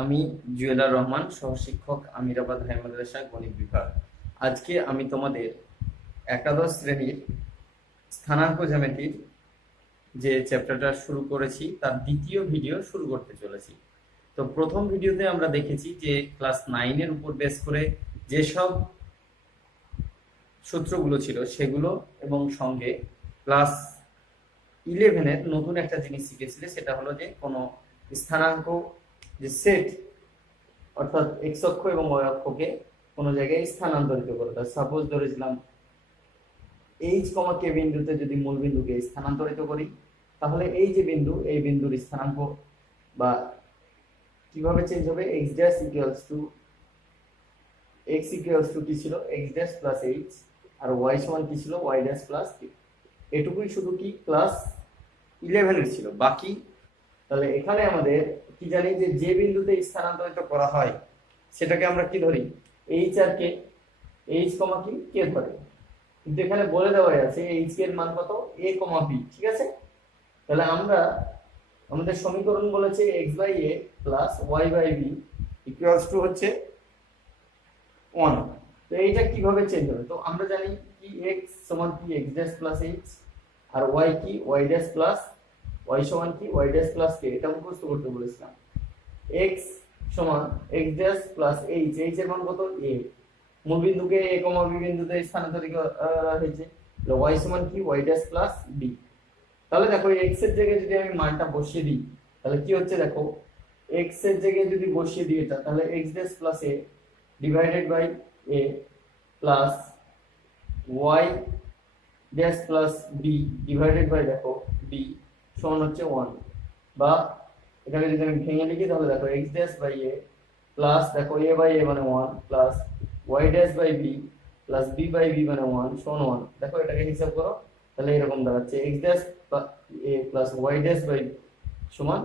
আমি jeweller Rahman, সহশিক্ষক, Amirabad high মাদ্রাসা গণিত বিভাগ। আজকে আমি তোমাদের একাদশ শ্রেণীর স্থানাঙ্ক জ্যামিতির যে চ্যাপ্টারটা শুরু করেছি তার দ্বিতীয় ভিডিও শুরু করতে চলেছি। তো প্রথম ভিডিওতে আমরা দেখেছি যে ক্লাস 9-এর উপর বেস করে যেসব সূত্রগুলো ছিল সেগুলো, এবং সঙ্গে ক্লাস 11-এর নতুন একটা জিনিস শিখেছিলে, সেটা হলো যে কোনো স্থানাঙ্ক যে সেট, অর্থাৎ এক্স অক্ষ এবং ওয়াই অক্ষকে কোনো জায়গায় স্থানান্তরিত করে। সাপোজ ধরেছিলাম এইচ কমা কে বিন্দুতে যদি মূল বিন্দুকে স্থানান্তরিত করি, তাহলে এই যে বিন্দু, এই বিন্দুর স্থানাঙ্ক বা কিভাবে চেঞ্জ হবে, এক্স ড্যাশ ইকুয়ালস টু কি ছিল, এক্স ড্যাশ প্লাস এইচ, আর ওয়াই সমান কি ছিল, ওয়াই ড্যাশ প্লাস কে। এটুকুই শুধু কি ক্লাস 11-এর ছিল। বাকি তাহলে এখানে আমাদের কি জানি যে যে বিন্দুতে স্থানান্তরিত করা হয় সেটাকে আমরা কি ধরি, এইচ আর কে, এইচ কমা কি কে ধরে। কিন্তু এখানে বলে দেওয়া আছে এইচ এর মান কত, এ কমা বি। ঠিক আছে, তাহলে আমরা আমাদের সমীকরণ বলেছে x by a plus y by b equals to হচ্ছে 1। তো এইটা কিভাবে চেঞ্জ হবে, তো আমরা জানি কি এক্স সমান কি এক্স ড্যাশ প্লাস এইচ, আর ওয়াই কি ওয়াই ড্যাশ প্লাস ওয়াই সমান কি ওয়াই ড্যাশ প্লাস কে। এটা মুখস্থ করতে বলেছিলাম। এক্স সমান x dash plus H, H এর মান কত, এ, মূল বিন্দুকে এ কমা বি বিন্দুতে স্থানান্তরিত হয়েছে। ওয়াই সমান কি ওয়াই ড্যাশ প্লাস বি। তাহলে দেখো এক্স এর জায়গায় যদি আমি মানটা বসিয়ে দিই তাহলে কি হচ্ছে, দেখো এক্স এর জায়গায় যদি বসিয়ে দিই এটা, তাহলে x dash plus a divided by a plus y dash plus b divided by দেখো বি সমান হচ্ছে 1। বা এটাকে যদি আমি ভেঙে লিখি তাহলে দেখো x dash by a plus দেখো এ বাই এ মানে 1 plus y dash by b plus b by b মানে 1 সমান 1। দেখো এটাকে হিসাব করো, তাহলে এরকম দাঁড়াচ্ছে x dash a plus y dash by সমান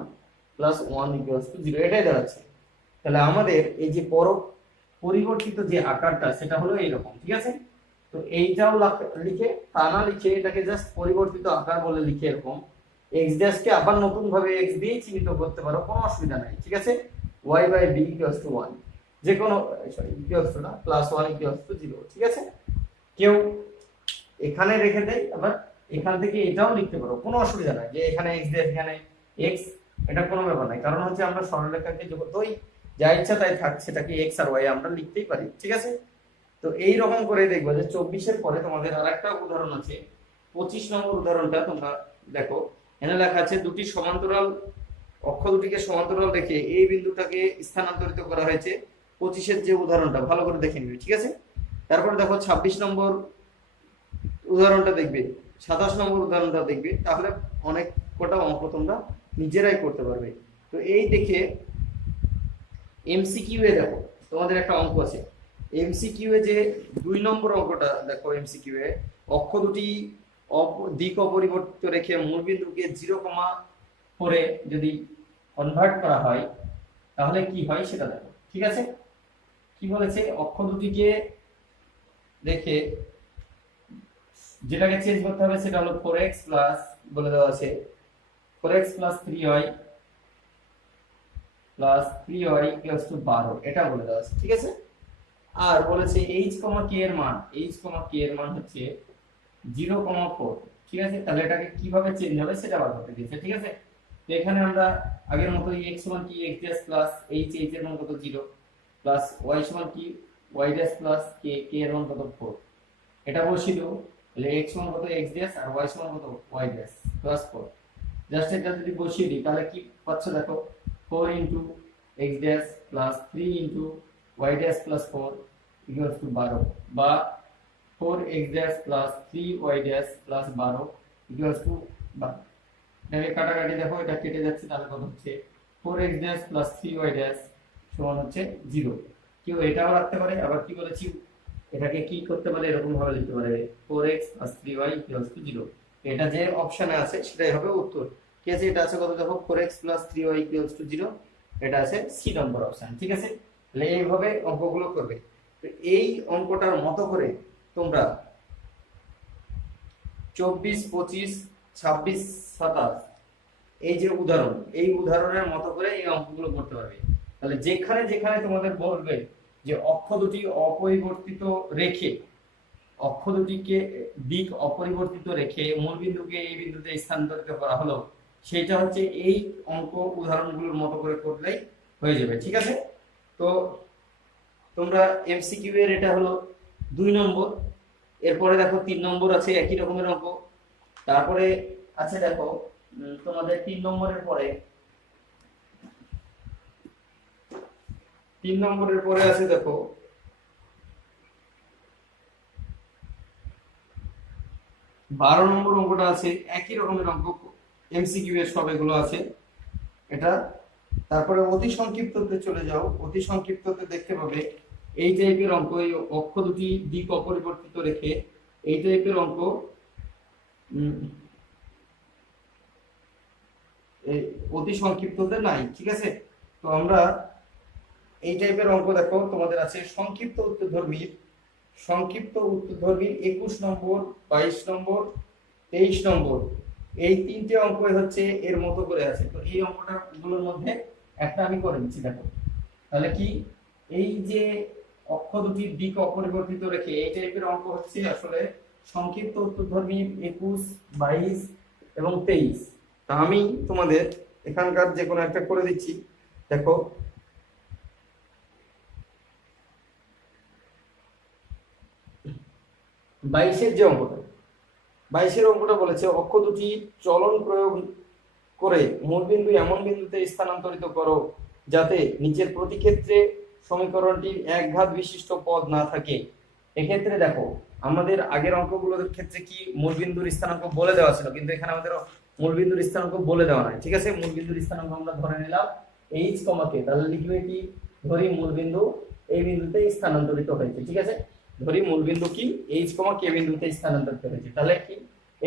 প্লাস 1 ইকুয়ালস টু 0। এটাই দাঁড়াচ্ছে। তাহলে আমাদের এই যে পরিবর্তিত যে আকারটা সেটা হলো এইরকম। ঠিক আছে, তো এইটাও লিখে তা না লিখে এটাকে জাস্ট পরিবর্তিত আকার বলে লিখে এরকম এক্স ড্যাশ কে আবার নতুন ভাবে এক্স দিয়ে চিহ্নিত করতে পারো, কোনো অসুবিধা নাই। ঠিক আছে, y by b equals to 1, যে কোনো সরি ইকুয়ালস টু না প্লাস 1 ইকুয়ালস টু 0। ঠিক আছে, কেউ এখানে রেখে দেয়, আবার এখান থেকে এটাও লিখতে পারো, কোনো অসুবিধা নাই। যে এখানে এক্স ড্যাশ এখানে এক্স, এটা কোনো ব্যাপার নাই। কারণ হচ্ছে আমরা সরলরেখাকে যতই যা ইচ্ছা তাই থাক, সেটাকে এক্স আর ওয়াই আমরা লিখতেই পারি। ঠিক আছে, তো এই রকম করে দেখবো যে 24-এর পরে তোমাদের আরেকটা উদাহরণ আছে। 25 নম্বর উদাহরণটা তোমরা দেখো, এখানে লেখা আছে দুটি সমান্তরাল অক্ষ দুটিকে সমান্তরাল রেখে এই বিন্দুটাকে স্থানান্তরিত করা হয়েছে। 25-এর যে উদাহরণটা ভালো করে দেখে নিবে। ঠিক আছে, তারপরে দেখো 26 নম্বর উদাহরণটা দেখবে, 27 নম্বর উদাহরণটা দেখবে, তাহলে অনেক কটা অঙ্ক তোমরা নিজেরাই করতে পারবে। তো এই দেখে এমসিকিউ এ দেখো তোমাদের একটা অঙ্ক আছে। এমসিকিউ এ যে 2 নম্বর অঙ্কটা দেখো, এমসিকিউ এ অক্ষ দুটি দিক অপরিবর্তিত রেখে মূলবিন্দুকে 0, করে যদি কনভার্ট করা হয় তাহলে কি হয় সেটা দেখো। ঠিক আছে, কি বলেছে, অক্ষ দুটিকে রেখে যেটাকে চেঞ্জ করতে হবে সেটা হলো 4x প্লাস, বলে দেওয়া আছে 4x plus 3y plus 3y equals to 12, এটা বলে দেওয়া আছে। ঠিক আছে, আর বলেছে h, k এর মান, এর মান হচ্ছে 0,4। ঠিক আছে, তাহলে এটাকে কিভাবে চেঞ্জ হবে সেটা বার করতে দিয়েছে। ঠিক আছে, তো এখানে আমরা আগের মতো x সমান কি x ড্যাশ প্লাস h, এর মান কত 0, প্লাস y সমান কি y ড্যাশ প্লাস k, এর মান কত 4, এটা বসিয়ে দেবো। তাহলে x সমান কত x ড্যাশ আর y সমান কত y ড্যাশ প্লাস 4। জাস্ট এটা যদি বসিয়ে দিই তাহলে কি পাচ্ছ দেখো, 4 into x dash plus 3 into y dash plus 4 equals to 12, বা 4x dash plus 3y dash plus 12 equals to 12। এটাকে কাটাকাটি দেখো, এটা কেটে যাচ্ছে, তাহলে কত হচ্ছে 4x dash plus 3y dash সমান হচ্ছে 0। কেউ এটাও রাখতে পারে, আবার কি বলেছি এটাকে কি করতে পারে, এরকম ভাবে লিখতে পারে 4x plus 3y equals to 0। এটা যে অপশনে আছে সেটাই হবে উত্তর। কি আছে, এটা আছে কত দেখো 4x plus 3y equals to 0, এটা আছে সি নম্বর অপশন। ঠিক আছে, তাহলে এইভাবে অঙ্কগুলো করবে। তো এই অঙ্কটার মতো করে তোমরা 24, 25, 26, 27 এই যে উদাহরণ, এই উদাহরণের মতো করে এই অঙ্কগুলো করতে পারবে। তাহলে যেখানে যেখানে তোমাদের বলবে যে অক্ষ দুটি অপরিবর্তিত রেখে, অক্ষ দুটিকে দিক অপরিবর্তিত রেখে মূলবিন্দুকে এই বিন্দুতে স্থানান্তরিত করা হলো, সেটা হচ্ছে এই অঙ্ক উদাহরণগুলোর মতো করে করলেই হয়ে যাবে। ঠিক আছে, তো তোমরা এমসিকিউ এর এটা হলো 2 নম্বর। এরপরে দেখো 3 নম্বর আছে একই রকমের অঙ্ক। তারপরে আছে দেখো তোমাদের 3 নম্বরের পরে, 3 নম্বরের পরে আছে দেখো 12 নম্বর অঙ্কটা আছে একই রকমের অঙ্ক, এমসিকিউ এর সব এগুলো আছে এটা। তারপরে অতি সংক্ষিপ্ততে চলে যাও, অতি সংক্ষিপ্ততে দেখতে পাবে এই টাইপের অঙ্ক, এই অক্ষ দুটি দিক অপরিবর্তিত রেখে এই টাইপের অঙ্ক অতি সংক্ষিপ্ততে নাই। ঠিক আছে, তো আমরা এই টাইপের অঙ্ক দেখো তোমাদের আছে সংক্ষিপ্ত উত্তরধর্মী, সংক্ষিপ্ত উত্তরধর্মীর 21 নম্বর, 22 নম্বর, 23 নম্বর, এই 3টে অঙ্কই হচ্ছে এর মতো করে আছে। তো এই অঙ্কটা গুলোর মধ্যে একটা আমি করে দিচ্ছি দেখো। তাহলে কি এই যে অক্ষ দুটির দিক অপরিবর্তিত রেখে এই টাইপের অঙ্ক হচ্ছে আসলে সংক্ষিপ্ত উত্তরধর্মী 21, 22 এবং 23। তা আমি তোমাদের এখানকার যে কোনো একটা করে দিচ্ছি দেখো। বাইশের যে অঙ্কটা, 22-এর অঙ্কটা বলেছে অক্ষ দুটি চলন প্রয়োগ করে মূলবিন্দু এমন বিন্দুতে স্থানান্তরিত করো যাতে নিচের প্রতি ক্ষেত্রে সমীকরণটির একঘাত বিশিষ্ট পদ না থাকে। এক্ষেত্রে দেখো আমাদের আগের অঙ্কগুলোর ক্ষেত্রে কি মূলবিন্দুর স্থানাঙ্ক বলে দেওয়া ছিল, কিন্তু এখানে আমাদের মূলবিন্দুর স্থানাঙ্ক বলে দেওয়া নাই। ঠিক আছে, মূলবিন্দুর স্থানাঙ্ক আমরা ধরে নিলাম এইচ কমা কে, তাহলে লিখবে কি ধরি মূলবিন্দু এই বিন্দুতে স্থানান্তরিত হয়েছে। ঠিক আছে, ধরি মূলবিন্দু কি এইচ কমা কে বিন্দুতে স্থানান্তরিত হয়েছে। তাহলে কি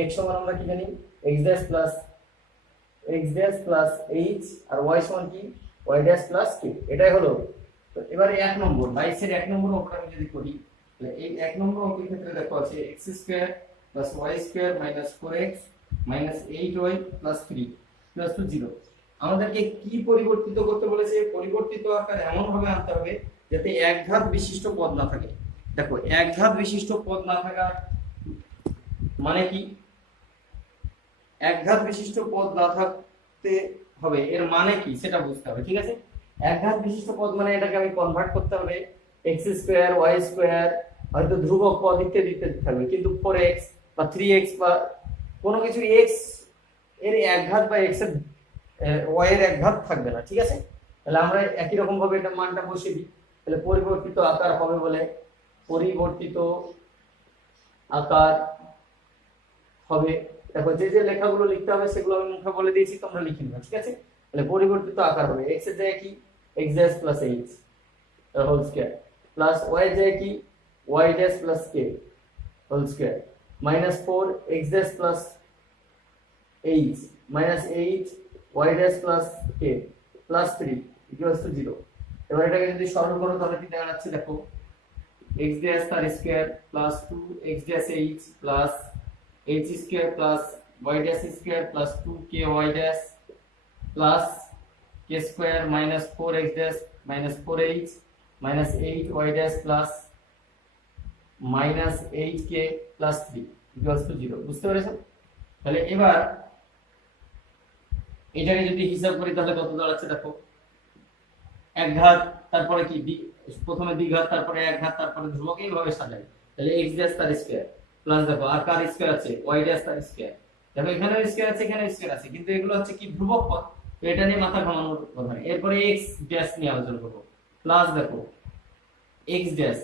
x সমান আমরা কি জানি x ড্যাশ প্লাস h আর y সমান কি y ড্যাশ প্লাস k, এটাই হলো। তো এবারে 1 নম্বর 22-এর 1 নম্বর অঙ্কটা আমি যদি করি, তাহলে এই 1 নম্বর অঙ্কের ক্ষেত্রে দেখো আছে x square plus y square minus 4x minus 8y plus 3 plus 0। আমাদেরকে কি পরিবর্তিত করতে বলেছে? পরিবর্তিত আকার এমন ভাবে আনতে হবে যাতে একঘাত বিশিষ্ট পদ না থাকে। দেখো একঘাত বিশিষ্ট পদ না থাকা মানে কি, একঘাত বিশিষ্ট পদ না থাকতে হবে এর মানে কি সেটা বুঝতে হবে। ঠিক আছে, একঘাত বিশিষ্ট পদ মানে এটাকে আমি কনভার্ট করতে হবে এক্স স্কোয়ার ওয়াই স্কোয়ার, হয়তো ধ্রুবক পদ ইত্যাদি ইত্যাদি থাকবে, কিন্তু 4x বা 3x বা কোনো কিছু x এর একঘাত বা x এর y এর একঘাত থাকবে না। ঠিক আছে, তাহলে আমরা একই রকম ভাবে এটা মানটা বসিয়ে দিই। তাহলে পরিবর্তিত আকার হবে বলে পরিবর্তিত আকার হবে, দেখো যে যে লেখাগুলো লিখতে হবে সেগুলো আমি মুখে বলে দিয়েছি, তোমরা লিখে নিও। ঠিক আছে, তাহলে পরিবর্তিত আকার হবে x এর জায়গায় কি x dash plus h whole square plus y এর জায়গায় কি y dash plus k whole square minus 4 x dash plus h minus 8 y dash plus k plus 3 equals to 0। এবার এটাকে যদি সরল করো তাহলে কি দেখা যাচ্ছে দেখো x ড্যাশ তার square plus 2 x dash h plus h square plus y dash square plus 2ky dash plus k square minus 4x dash minus 4h minus 8y dash plus minus 8k plus 3 equals to 0। বুঝতে পেরেছো? তাহলে এবার এটাকে যদি হিসাব করি তাহলে কত দাঁড়াচ্ছে দেখো, একঘাত তারপরে কি প্রথমে দ্বিঘাত তারপরে একঘাত তারপরে ধ্রুবক, এইভাবে সাজাই। তাহলে x ড্যাশ তার স্কয়ার প্লাস দেখো আর কার স্কয়ার আছে y ড্যাশ তার স্কয়ার, দেখো এখানে স্কয়ার আছে এখানে স্কয়ার আছে, কিন্তু এগুলো হচ্ছে কি ধ্রুবক পদ, তো এটা নিয়ে মাথা ঘামানোর কথা নেই। এরপরে x ড্যাশ নিয়ে আলোচনা করব, প্লাস দেখো x ড্যাশ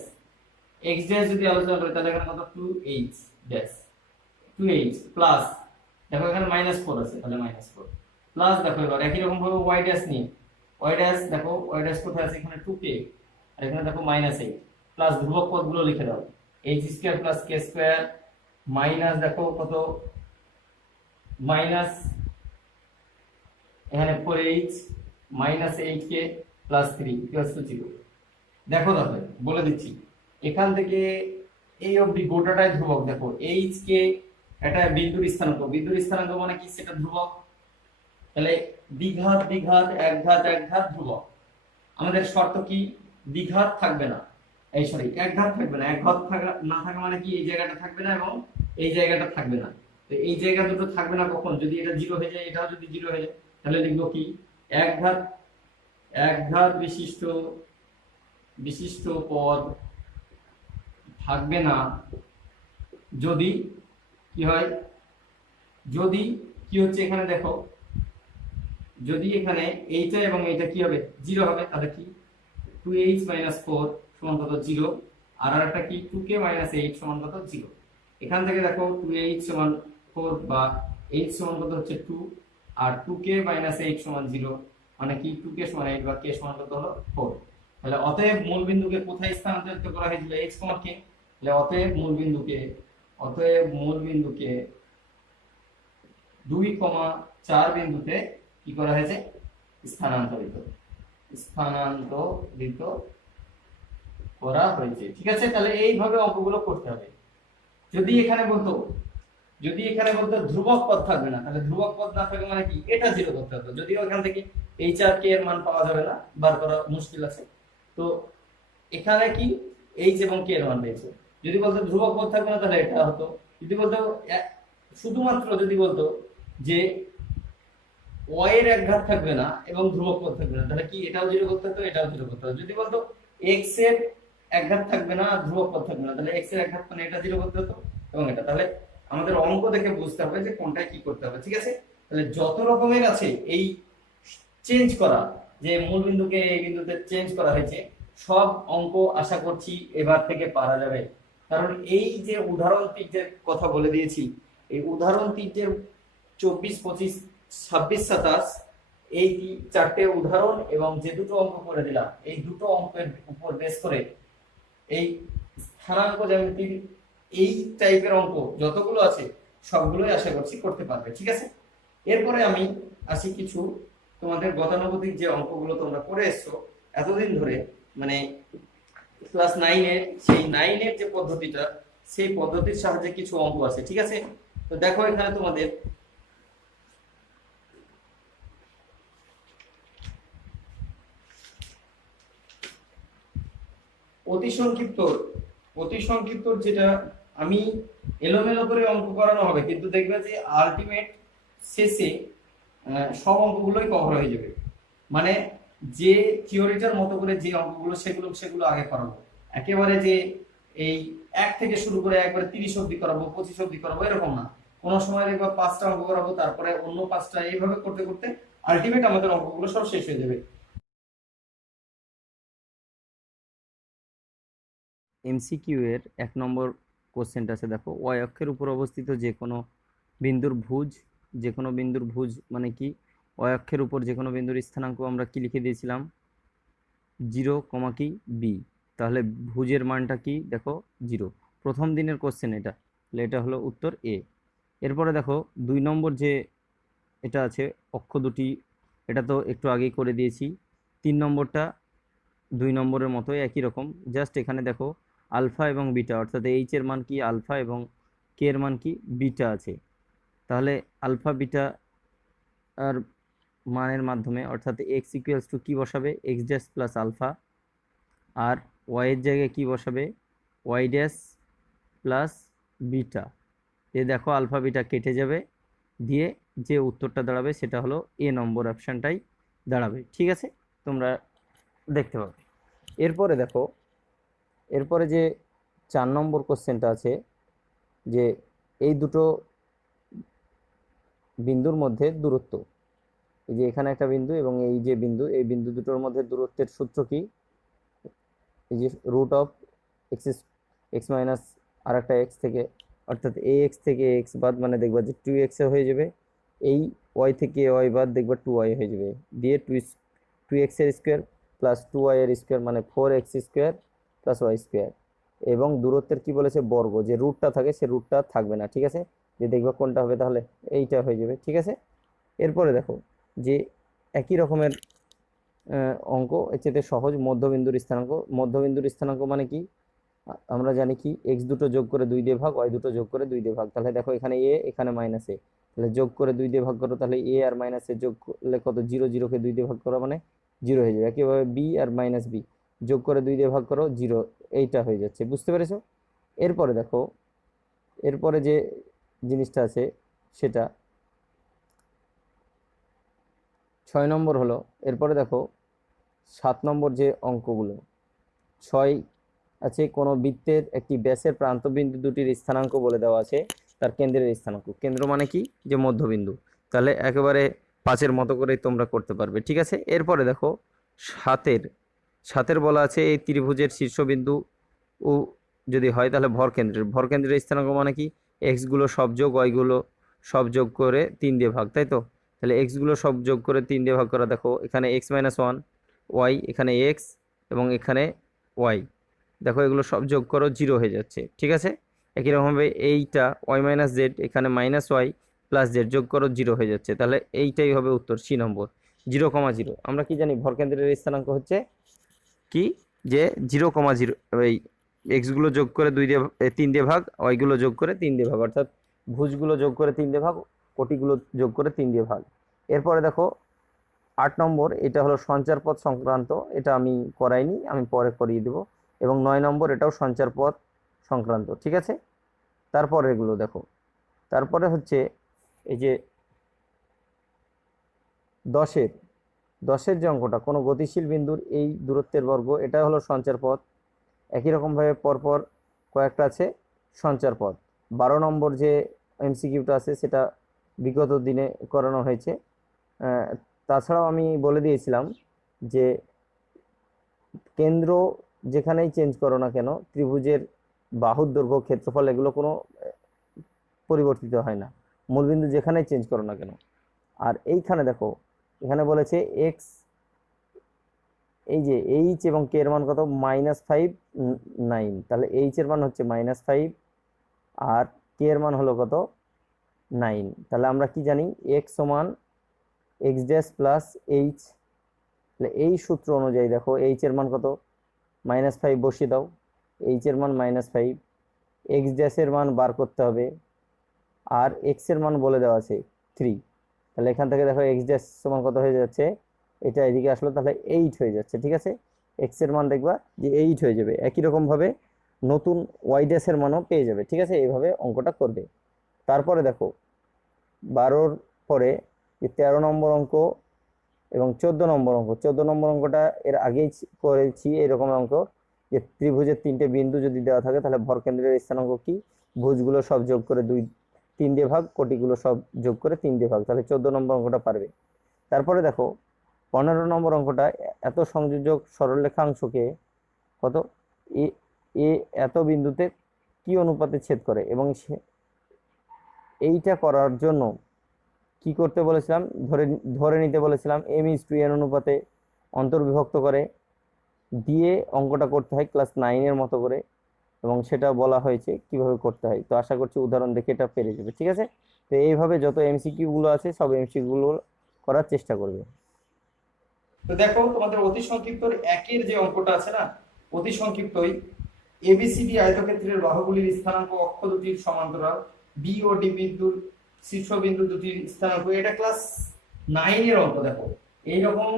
যদি আলোচনা করি তাহলে এখানে কত 2h ড্যাশ 2h প্লাস দেখো এখানে -4 আছে তাহলে -4 প্লাস দেখো এবার একই রকম ভাবে y ড্যাশ নিয়ে y ড্যাশ দেখো y ড্যাশ কোথায় আছে এখানে 2k আর এখানে দেখো -8 প্লাস ধ্রুবক পদগুলো লিখে দাও h square plus k square minus দেখো কত মাইনাস এখানে 4h minus 8k plus 3 equals to 0। দেখো তাহলে বলে দিচ্ছি এখান থেকে এই অবধি গোটাটাই ধ্রুবক। দেখো h কে এটা বিন্দুর স্থানাঙ্ক মানে কি সেটা ধ্রুবক, তাহলে দ্বিঘাত দ্বিঘাত একঘাত একঘাত ধ্রুবক। আমাদের শর্ত কি, দ্বিঘাত থাকবে না, এই সরি এক ঘাত থাকবে না। এক ঘাত না থাকা মানে কি, এই জায়গাটা থাকবে না এবং এই জায়গাটা থাকবে না। তো এই জায়গা দুটো থাকবে না কখন, যদি এটা জিরো হয়ে যায়, এটাও যদি জিরো হয়ে যায়, তাহলে লিখবো কি, এক ঘাত, এক ঘাত বিশিষ্ট বিশিষ্ট পদ থাকবে না যদি কি হয়, যদি কি হচ্ছে এখানে দেখো, যদি এখানে এইটা এবং এইটা কি হবে, জিরো হবে, তাহলে কি 2h - 4 সমান কত, জিরো। আর একটা কি 2k - 8 সমান কত, জিরো। এখান থেকে দেখো 2h সমান 4 বা h সমান কত হচ্ছে 2, আর 2k - 8 সমান 0, মানে কি 2k সমান 8 বা k সমান কত হলো 4। তাহলে অতএব মূল বিন্দুকে কোথায় স্থানান্তরিত করা হয়েছিল, h, k। তাহলে অতএব মূল বিন্দুকে 2,4 বিন্দুতে কি করা হয়েছে, স্থানান্তরিত স্থানান্তরিত করা হয়েছে। ঠিক আছে, তাহলে এইভাবে অঙ্কগুলো করতে হবে। যদি এখানে বলতো ধ্রুবক পদ থাকবে না, তাহলে ধ্রুবক পদ না থাকবে মানে কি, এটা জিরো করতে হতো। যদিও এখান থেকে এইচ আর কে এর মান পাওয়া যাবে না, বার করা মুশকিল আছে। তো এখানে কি এইচ এবং কে এর মান পেয়েছে। যদি বলতো ধ্রুবক পদ থাকবে না, তাহলে এটা হতো। যদি বলতো শুধুমাত্র যদি বলতো যে ওয়াই এর এক ঘাত থাকবে না এবং ধ্রুবক পদ থাকবে না, তাহলে কি এটাও জিরো করতে হতো, এটাও জিরো করতে হতো। যদি বলতো এক্স এর এক ঘাত থাকবে না, ধ্রুবক পদ থাকবে না, তাহলে এক্স এর এক ঘাত মানে এটা জিরো করতে হতো এবং এটা। তাহলে আমাদের অঙ্ক দেখে বুঝতে হবে যে কোনটায় কি করতে হবে। ঠিক আছে, তাহলে যত রকমের আছে এই চেঞ্জ করা, যে মূল বিন্দুকে এই বিন্দুতে চেঞ্জ করা হয়েছে, সব অঙ্ক আশা করছি এবার থেকে পারা যাবে। কারণ এই যে উদাহরণ তিনটের কথা বলে দিয়েছি, এই উদাহরণ তিনটের 24, 25, 26, 27 এই চারটে উদাহরণ এবং যে দুটো অঙ্ক করে দিলাম, এই দুটো অঙ্কের উপর বেস করে এই স্থানাঙ্ক জ্যামিতির এই টাইপের অঙ্ক যতগুলো আছে সবগুলোই আশা করছি করতে পারবে। ঠিক আছে, এরপরে আমি আসি কিছু তোমাদের গতানুগতিক যে অঙ্কগুলো তোমরা করে এসছো এতদিন ধরে, মানে ক্লাস 9-এর, সেই 9-এর যে পদ্ধতিটা, সেই পদ্ধতির সাহায্যে কিছু অঙ্ক আছে। ঠিক আছে, তো দেখো এখানে তোমাদের অতি সংক্ষিপ্ত যেটা আমি এলোমেলো করে অঙ্ক করানো হবে, কিন্তু দেখবে যে আলটিমেট শেষে সব অঙ্কগুলোই কভার হয়ে যাবে। মানে যে থিওরিটার মতো করে যে অঙ্কগুলো সেগুলো আগে করাবো, একেবারে যে এই 1 থেকে শুরু করে একবারে 30 অবধি করাবো, 25 অবধি করাবো, এরকম না। কোনো সময় দেখবা 5টা অঙ্ক করাবো, তারপরে অন্য 5টা, এইভাবে করতে করতে আলটিমেট আমাদের অঙ্কগুলো সব শেষ হয়ে যাবে। এমসিকিউ এর 1 নম্বর কোশ্চেনটা আছে, দেখো ওয়াই অক্ষের উপর অবস্থিত যে কোনো বিন্দুর ভুজ মানে কি, ওয়াই অক্ষের উপর যে কোনো বিন্দুর স্থানাঙ্ক আমরা কি লিখে দিয়েছিলাম, 0, কি বি। তাহলে ভুজের মানটা কি, দেখো 0। প্রথম দিনের কোশ্চেন এটা, তাহলে এটা হলো উত্তর এ। এরপরে দেখো 2 নম্বর যে এটা আছে অক্ষ দুটি, এটা তো একটু আগেই করে দিয়েছি। 3 নম্বরটা 2 নম্বরের মতোই একই রকম, জাস্ট এখানে দেখো আলফা এবং বিটা, অর্থাৎ এইচ এর মান কি আলফা এবং কে এর মান কি বিটা আছে। তাহলে আলফা বিটা আর মানের মাধ্যমে, অর্থাৎ এক্স ইকুয়ালস টু কি বসাবে, এক্স ড্যাশ প্লাস আলফা, আর ওয়াই এর জায়গায় কি বসাবে, ওয়াই ড্যাশ প্লাস বিটা। এ দেখো আলফা বিটা কেটে যাবে, দিয়ে যে উত্তরটা দাঁড়াবে সেটা হলো এ নম্বর অপশানটাই দাঁড়াবে। ঠিক আছে, তোমরা দেখতে পাবে। এরপরে দেখো, এরপরে যে 4 নম্বর কোশ্চেনটা আছে, যে এই দুটো বিন্দুর মধ্যে দূরত্ব, এই যে এখানে একটা বিন্দু এবং এই যে বিন্দু, এই বিন্দু দুটোর মধ্যে দূরত্বের সূত্র কি, এই যে রুট অফ এক্স মাইনাস আর একটা এক্স থেকে, অর্থাৎ এ এক্স থেকে এক্স বাদ, মানে দেখবা যে 2x হয়ে যাবে, এই ওয়াই থেকে ওয়াই বাদ দেখবা 2y হয়ে যাবে, দিয়ে 2x এর স্কোয়ার প্লাস 2y এর স্কোয়ার মানে 4x square plus Y square. এবং দূরত্বের কি বলেছে, বর্গ, যে রুটটা থাকে সে রুটটা থাকবে না। ঠিক আছে, যে দেখবা কোনটা হবে, তাহলে এইটা হয়ে যাবে। ঠিক আছে, এরপরে দেখো যে একই রকমের অঙ্ক, এর চেয়ে সহজ, মধ্যবিন্দুর স্থানাঙ্ক মানে কি, আমরা জানি কি এক্স দুটো যোগ করে 2 দিয়ে ভাগ, ওয়াই দুটো যোগ করে 2 দিয়ে ভাগ। তাহলে দেখো এখানে এ, এখানে মাইনাস এ, তাহলে যোগ করে 2 দিয়ে ভাগ করো, তাহলে এ আর মাইনাস এ যোগ করলে কত, 0, 0 কে 2 দিয়ে ভাগ করা মানে জিরো হয়ে যাবে। একইভাবে বি আর মাইনাস বি যোগ করে 2 দিয়ে ভাগ করো, জিরো, এইটা হয়ে যাচ্ছে। বুঝতে পেরেছো? এরপরে দেখো, এরপরে যে জিনিসটা আছে সেটা 6 নম্বর হলো। এরপরে দেখো 7 নম্বর যে অঙ্কগুলো, 6 আছে, কোনো বৃত্তের একটি ব্যাসের প্রান্তবিন্দু দুটির স্থানাঙ্ক বলে দেওয়া আছে, তার কেন্দ্রের স্থানাঙ্ক। কেন্দ্র মানে কি? যে মধ্যবিন্দু। তাহলে একেবারে 5-এর মতো করেই তোমরা করতে পারবে, ঠিক আছে? এরপরে দেখো 7-এর, 7-এর বলা আছে এই ত্রিভুজের শীর্ষবিন্দু ও যদি হয় তাহলে ভরকেন্দ্রের স্থানাঙ্ক মানে কি? এক্স গুলো সব যোগ, ওয়াই গুলো সব যোগ করে 3 দিয়ে ভাগ, তাই তো? তাহলে এক্স গুলো সব যোগ করে 3 দিয়ে ভাগ করা, দেখো এখানে x-1, ওয়াই, এখানে এক্স এবং এখানে ওয়াই, দেখো এগুলো সব যোগ করো, জিরো হয়ে যাচ্ছে, ঠিক আছে? একই রকমভাবে এইটা y-z, এখানে -y + z যোগ করো, জিরো হয়ে যাচ্ছে। তাহলে এইটাই হবে উত্তর, সি নম্বর, 0,0। আমরা কি জানি? ভরকেন্দ্রের স্থানাঙ্ক হচ্ছে কি? যে 0,0, এই এক্স গুলো যোগ করে 3 দিয়ে ভাগ, ওয়াই গুলো যোগ করে 3 দিয়ে ভাগ, অর্থাৎ ভুজগুলো যোগ করে 3 দিয়ে ভাগ, কোটিগুলো যোগ করে 3 দিয়ে ভাগ। এরপরে দেখো 8 নম্বর, এটা হলো সঞ্চার পথ সংক্রান্ত, এটা আমি করাইনি, আমি পরে করিয়ে দেব। এবং 9 নম্বর, এটাও সঞ্চার পথ সংক্রান্ত, ঠিক আছে? তারপরে এগুলো দেখো, তারপরে হচ্ছে এই যে 10-এর, 10-এর যে অঙ্কটা, কোনো গতিশীল বিন্দুর এই দূরত্বের বর্গ, এটা হলো সঞ্চার পথ। একই রকমভাবে পরপর কয়েকটা আছে সঞ্চার পথ। 12 নম্বর যে এমসিকিউটা আছে সেটা বিগত দিনে করানো হয়েছে। তাছাড়াও আমি বলে দিয়েছিলাম যে কেন্দ্র যেখানেই চেঞ্জ করো না কেন, ত্রিভুজের বাহুর দৈর্ঘ্য, ক্ষেত্রফল, এগুলো কোনো পরিবর্তিত হয় না, মূলবিন্দু যেখানেই চেঞ্জ করো না কেন। আর এইখানে দেখো, এখানে বলেছে এক্স, এই যে এইচ এবং কে এর মান কত? -5, 9। তাহলে এইচ এর মান হচ্ছে -5 আর কে এর মান হলো কত? 9। তাহলে আমরা কি জানি? এক্স সমান এক্স ড্যাশ প্লাস এইচ। তাহলে এই সূত্র অনুযায়ী দেখো এইচ এর মান কত? -5 বসিয়ে দাও, এইচ এর মান -5, এক্স ড্যাশের মান বার করতে হবে, আর এক্স এর মান বলে দেওয়া আছে 3। তাহলে এখান থেকে দেখো এক্স ড্যাশ সমান কত হয়ে যাচ্ছে? এটা এদিকে আসলো, তাহলে 8 হয়ে যাচ্ছে, ঠিক আছে? এক্স এর মান দেখবা যে 8 হয়ে যাবে। একই রকম ভাবে নতুন ওয়াই ড্যাশের মানও পেয়ে যাবে, ঠিক আছে? এইভাবে অঙ্কটা করবে। তারপরে দেখো 12-র পরে যে 13 নম্বর অঙ্ক এবং 14 নম্বর অঙ্ক, 14 নম্বর অঙ্কটা এর আগেই করেছি এরকম অঙ্ক, যে ত্রিভুজের 3টে বিন্দু যদি দেওয়া থাকে তাহলে ভরকেন্দ্রের স্থানাঙ্ক কি? ভুজগুলো সব যোগ করে 3 দিয়ে ভাগ, কোটিগুলো সব যোগ করে 3 দিয়ে ভাগ, তাহলে 14 নম্বর অঙ্কটা পারবে। তারপরে দেখো 15 নম্বর অঙ্কটা, এত সংযোজক সরলরেখাংশকে কত এ এ এত বিন্দুতে কি অনুপাতে ছেদ করে, এবং এইটা করার জন্য কি করতে বলেছিলাম? ধরে ধরে নিতে বলেছিলাম m:n অনুপাতে অন্তর্বিভক্ত করে দিয়ে অঙ্কটা করতে হয় ক্লাস 9-এর মতো করে, এবং সেটা বলা হয়েছে কিভাবে করতে হয়। তো আশা করছি উদাহরণ দেখে এটা পেরে যাবে, ঠিক আছে? তো এইভাবে যত এমসিকিউ গুলো আছে সব এমসিকিউ গুলো করার চেষ্টা করবে। তো দেখো তোমাদের অতি সংক্ষিপ্ত একের যে অঙ্কটা আছে না, অতি সংক্ষিপ্তই, এবিসিডি আয়তক্ষেত্রের বাহুগুলির স্থানাঙ্ক অক্ষ দুটির সমান্তরাল, বি ও ডি বিন্দুর শীর্ষবিন্দু দুটির স্থানাঙ্ক, এটা ক্লাস 9-এর অঙ্ক। দেখো এইরকম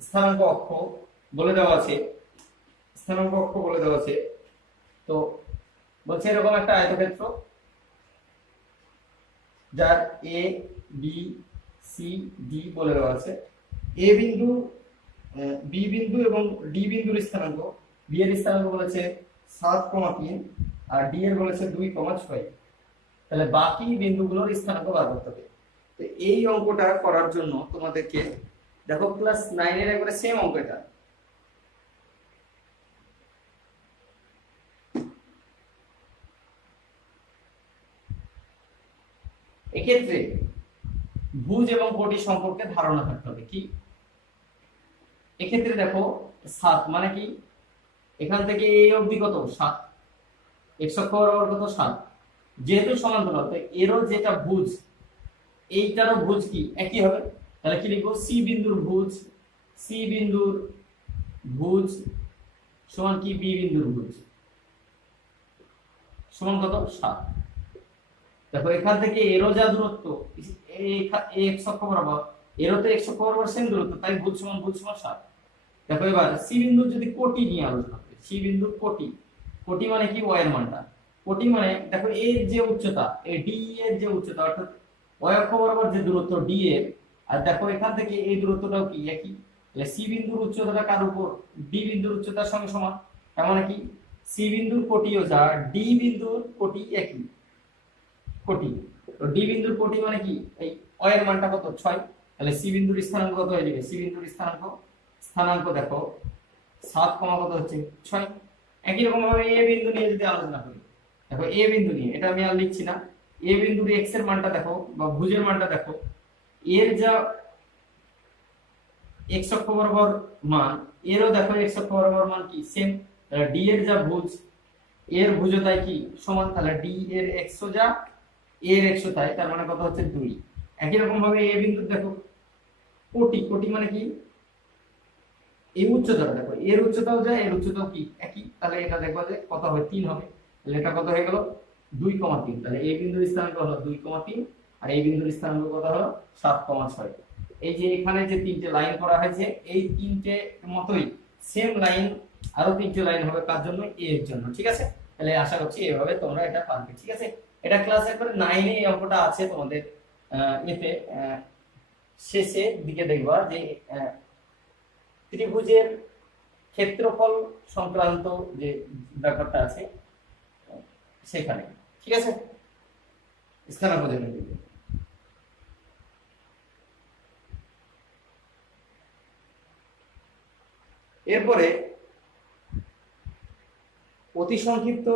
স্থানাঙ্ক অক্ষ বলে দেওয়া আছে, স্থানাঙ্ক অক্ষ বলে দেওয়া আছে। তো বলছে এরকম একটা আয়তক্ষেত্র যার এ বি সি ডি বলে দেওয়া আছে। এ বিন্দু, বি বিন্দু এবং ডি বিন্দুর স্থানাঙ্ক, বি এর স্থানাঙ্ক বলেছে 7,3 আর ডি এর বলেছে 2,6। তাহলে বাকি বিন্দুগুলোর স্থানাঙ্ক বার করতে হবে। তো এই অঙ্কটা করার জন্য তোমাদেরকে দেখো ক্লাস 9-এর একবারে সেম অঙ্ক এটা। এক্ষেত্রে ভুজ এবং কোটি সম্পর্কে ধারণা থাকতে হবে। কি এক্ষেত্রে দেখো 7 মানে কি? এখান থেকে এই অবধি কত? 7, এক্স অক্ষ বরাবর কত? 7। যেহেতু সমান্তরাল, তো এরও যেটা ভুজ এইটারও ভুজ কি একই হবে। তাহলে কি লিখবো? সি বিন্দুর ভুজ, সি বিন্দুর ভুজ সমান কি? বি বিন্দুর ভুজ সমান কত? 7। দেখো এখান থেকে এরও যা দূরত্ব এক্স অক্ষ বরাবর, এরও তো x অক্ষ বরাবর সেম দূরত্ব, তাই ভুজ সমান 7। দেখো এবার সি বিন্দুর যদি কোটি নিয়ে আলোচনা করি, সি বিন্দুর কোটি, কোটি মানে কি y এর মানটা, কোটি মানে দেখো এর যে উচ্চতা, এই ডি এর যে উচ্চতা অর্থাৎ y অক্ষ বরাবর যে দূরত্ব ডি এর, আর দেখো এখান থেকে এই দূরত্বটাও কি একই, তাহলে সি বিন্দুর উচ্চতাটা কার উপর, ডি বিন্দুর উচ্চতার সঙ্গে সমান। তার মানে কি সি বিন্দুর কোটিও যা ডি বিন্দুর কোটি একই কোটি, তো ডি বিন্দুর কোটি মানে কি এই y এর মানটা কত 6, তাহলে সি বিন্দুর স্থানাঙ্ক কত হয়ে যাবে, সি বিন্দুর স্থানাঙ্ক দেখো 7 কত হচ্ছে 6। একই রকম ভাবে এ বিন্দু নিয়ে যদি আলোচনা করি, দেখো এ বিন্দু নিয়ে, এটা আমি আর লিখছি না, এ বিন্দুর x এর মানটা দেখো বা ভুজের মানটা দেখো, এর যা x অক্ষ বরাবর মান, এরও দেখো x অক্ষ বরাবর মান কি সেম, ডি এর যা ভুজ, এর ভুজও তাই কি সমান, তাহলে ডি এর x ও যা এর x ও তাই, তার মানে কত হচ্ছে 2। একই রকম ভাবে এ বিন্দু দেখো কোটি, কোটি মানে কি এই উচ্চতাটা দেখো, এর উচ্চতাও যা এর উচ্চতাও কি একই, তাহলে এটা দেখো যে কত হবে 3 হবে, তাহলে এটা কত হয়ে গেল 2,3, তাহলে এই বিন্দুর স্থানাঙ্ক হলো 2,3 আর এই বিন্দুর স্থানাঙ্ক কত হলো 7,6। এই যে এখানে যে তিনটে লাইন করা হয়েছে, এই তিনটে মতোই সেম লাইন আরো তিনটে লাইন হবে কার জন্য, এ এর জন্য, ঠিক আছে। তাহলে আশা করছি এভাবে তোমরা এটা পারবে, ঠিক আছে। এটা ক্লাস একবার 9 এ এই অঙ্কটা আছে তোমাদের, এতে শেষের দিকে দেখবা যে ত্রিভুজের ক্ষেত্রফল সংক্রান্ত যে ব্যাপারটা আছে সেখানে, ঠিক আছে, স্থানাঙ্ক জেনে দিবে। এরপরে অতি সংক্ষিপ্ত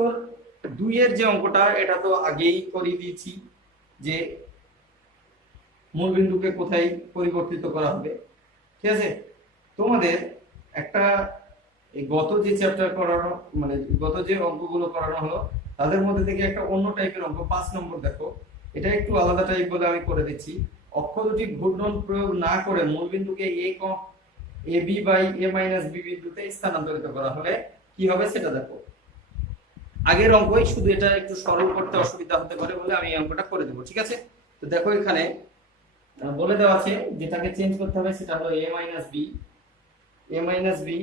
2 এর যে অঙ্কটা, এটা তো আগেই করিয়ে দিয়েছি যে মূলবিন্দুকে কোথায় পরিবর্তিত করা হবে, ঠিক আছে। তোমাদের একটা এই গত যে চ্যাপ্টার করানো, মানে গত যে অঙ্কগুলো করানো হলো তাদের মধ্যে থেকে একটা অন্য টাইপের অঙ্ক 5 নম্বর, দেখো এটা একটু আলাদা টাইপ বলে আমি করে দিচ্ছি। অক্ষ দুটি ঘূর্ণন প্রয়োগ না করে মূলবিন্দুকে a b by a minus b বিন্দুতে স্থানান্তরিত করা হলে কি হবে সেটা দেখো। আগের অঙ্কই, শুধু এটা একটু সরল করতে অসুবিধা হতে পারে বলে আমি এই অঙ্কটা করে দেবো, ঠিক আছে। তো দেখো এখানে বলে দেওয়া আছে যেটাকে চেঞ্জ করতে হবে সেটা হলো a minus b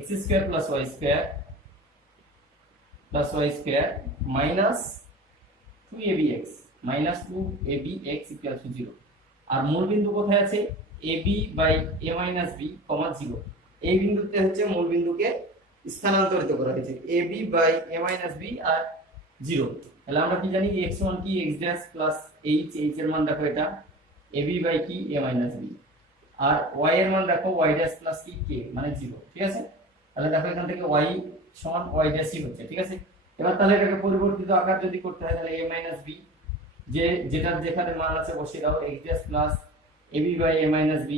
x square plus y square minus 2abx equal to 0। আর মূল বিন্দু কোথায় আছে, ab by a minus b comma 0, এই বিন্দুতে হচ্ছে মূল বিন্দুকে স্থানান্তরিত করা হয়েছে ab by a minus b আর 0। তাহলে আমরা কি জানি x1 কি x ড্যাশ প্লাস h এর মান দেখো এটা ab বাই কি a মাইনাস b, আর y এর মান দেখো y ড্যাশ প্লাস কি k মানে 0, ঠিক আছে। তাহলে দেখো এখান থেকে y সমান y ড্যাশই হচ্ছে, ঠিক আছে। এবার তাহলে এটাকে পরিবর্তিত আকার যদি করতে হয় তাহলে a মাইনাস b, যেটা যেখানে মান আছে বসিয়ে দাও x dash plus ab by a minus b